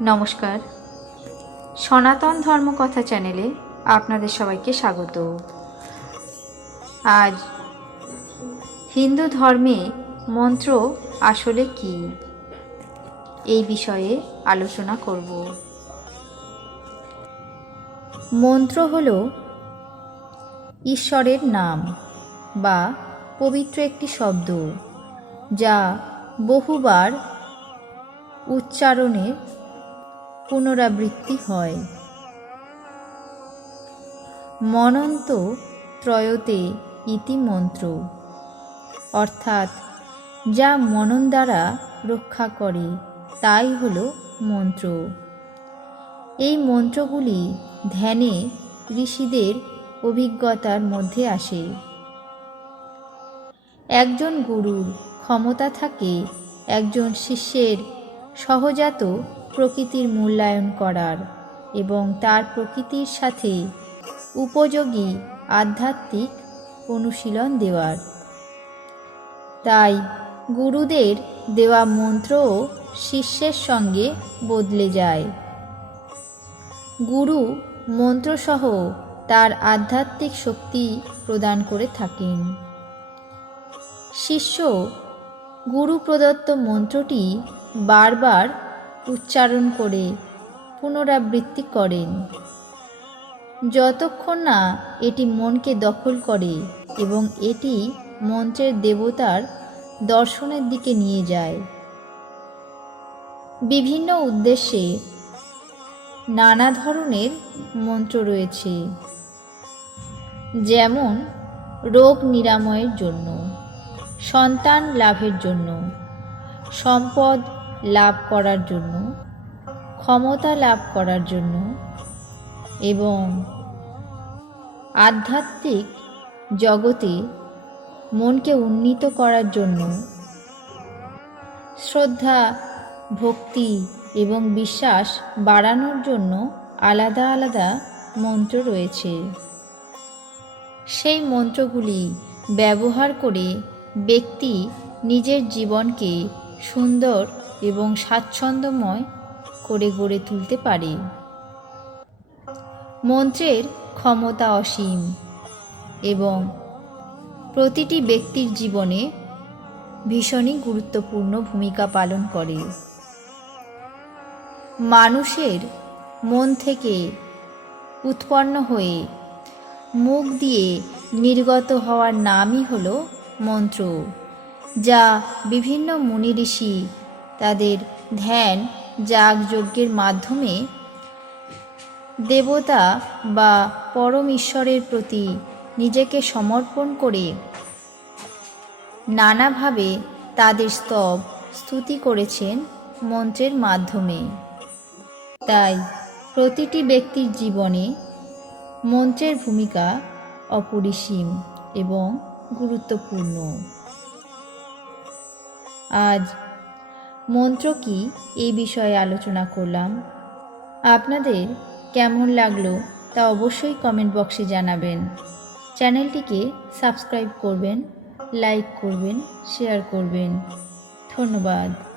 নমস্কার। সনাতন ধর্মকথা চ্যানেলে আপনাদের সবাইকে স্বাগত। আজ হিন্দু ধর্মে মন্ত্র আসলে কি? এই বিষয়ে আলোচনা করব। মন্ত্র হল ঈশ্বরের নাম বা পবিত্র একটি শব্দ যা বহুবার উচ্চারণের পুনরাবৃত্তি হয়। মনন্ত ত্রয়তে ইতিমন্ত্র অর্থাৎ, যা মনন দ্বারা রক্ষা করে, তাই হল মন্ত্র। এই মন্ত্রগুলি ধ্যানে ঋষিদের অভিজ্ঞতার মধ্যে আসে। একজন গুরুর ক্ষমতা থাকে, একজন শিষ্যের সহজাত প্রকৃতির মূল্যায়ন করার এবং তার প্রকৃতির সাথে উপযোগী আধ্যাত্মিক অনুশীলন দেওয়ার। তাই গুরুদের দেওয়া মন্ত্রও শিষ্যের সঙ্গে বদলে যায়। গুরু মন্ত্রসহ তার আধ্যাত্মিক শক্তি প্রদান করে থাকেন। শিষ্য গুরু প্রদত্ত মন্ত্রটি বারবার উচ্চারণ করে, পুনরাবৃত্তি করেন। যতক্ষণ না এটি মনকে দখল করে এবং এটি মন্ত্রের দেবতার দর্শনের দিকে নিয়ে যায়। বিভিন্ন উদ্দেশ্যে নানা ধরনের মন্ত্র রয়েছে, যেমন রোগ নিরাময়ের জন্য, সন্তান লাভের জন্য, সম্পদ লাভ করার জন্য, ক্ষমতা লাভ করার জন্য এবং আধ্যাত্মিক জগতে মনকে উন্নীত করার জন্য শ্রদ্ধা, ভক্তি এবং বিশ্বাস বাড়ানোর জন্য আলাদা আলাদা মন্ত্র রয়েছে। সেই মন্ত্রগুলি ব্যবহার করে ব্যক্তি নিজের জীবনকে সুন্দর এবং স্বাচ্ছন্দ্যময় করে গড়ে তুলতে পারে। মন্ত্রের ক্ষমতা অসীম এবং প্রতিটি ব্যক্তির জীবনে ভীষণই গুরুত্বপূর্ণ ভূমিকা পালন করে। মানুষের মন থেকে উৎপন্ন হয়ে মুখ দিয়ে নির্গত হওয়ার নামই হলো মন্ত্র, যা বিভিন্ন মুনি ঋষি তাদের ধ্যান যাগযজ্ঞের মাধ্যমে দেবতা বা পরম ঈশ্বরের প্রতি নিজেকে সমর্পণ করে নানাভাবে তাদের স্তব স্তুতি করেছেন মন্ত্রের মাধ্যমে। তাই প্রতিটি ব্যক্তির জীবনে মন্ত্রের ভূমিকা অপরিসীম এবং গুরুত্বপূর্ণ। আজ মন্ত্র কি? এই বিষয়ে আলোচনা করলাম। আপনাদের কেমন লাগল তা অবশ্যই কমেন্ট বক্সে জানাবেন। চ্যানেলটিকে সাবস্ক্রাইব করবেন লাইক করবেন শেয়ার করবেন। ধন্যবাদ।